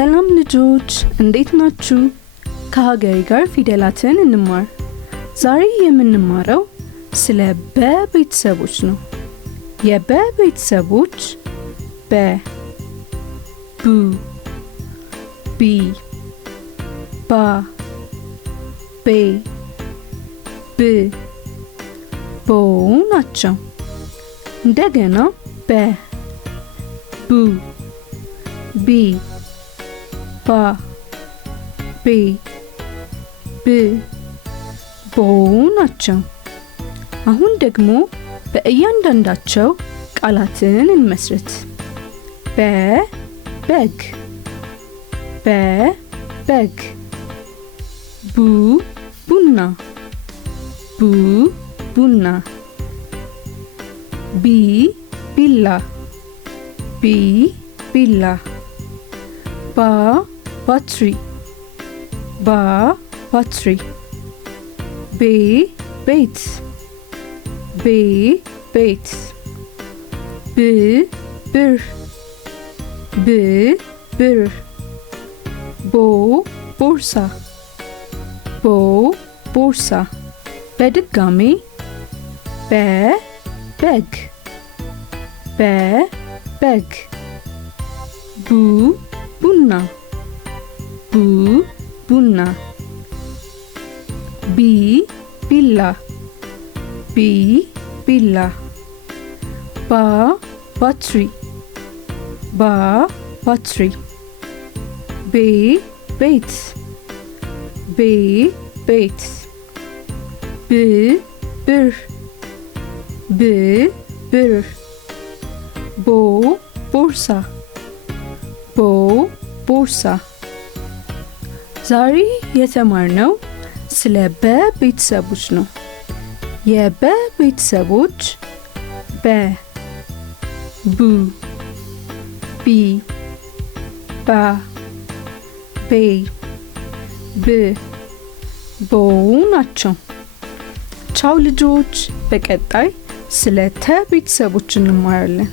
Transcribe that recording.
ሰላም ልጆች እንዴት ናችሁ? ከሀገሬ ጋር ፊደላትን እንማር። ዛሬ የምንማረው ስለ በ ቤተሰቦች ነው። የበ ቤተሰቦች በ፣ ቡ፣ ቢ፣ ባ፣ ቤ፣ ብ፣ ቦ ናቸው። እንደገና በ፣ ቡ፣ ቢ፣ ባ፣ ቤ፣ ብ፣ ቦ ናቸው። አሁን ደግሞ በእያንዳንዳቸው ቃላትን እንመስርት። በ በግ፣ በ በግ፣ ቡ ቡና፣ ቡ ቡና፣ ቢ ቢላ፣ ቢ ቢላ፣ ባ ባትሪ፣ ባ ባትሪ፣ ቤ ቤት፣ ቤ ቤት፣ ብ ብር፣ ብ ብር፣ ቦ ቦርሳ፣ ቦ ቦርሳ። በድጋሜ በ በግ፣ በ በግ፣ ቡ ቡና፣ ቡ ቡና፣ ቢ ቢላ፣ ቢ ቢላ፣ ባ ባትሪ፣ ባ ባትሪ፣ ቤ ቤት፣ ቤ ቤት፣ ብ ብር፣ ብ ብር፣ ቦ ቦርሳ፣ ቦ ቦርሳ። ዛሬ የተማርነው ስለ በ ቤተሰቦች ነው። የበ ቤተሰቦች በ፣ ቡ፣ ቢ፣ ባ፣ ቤ፣ ብ፣ ቦ ናቸው። ቻው ልጆች፣ በቀጣይ ስለ ተ ቤተሰቦች እንማራለን።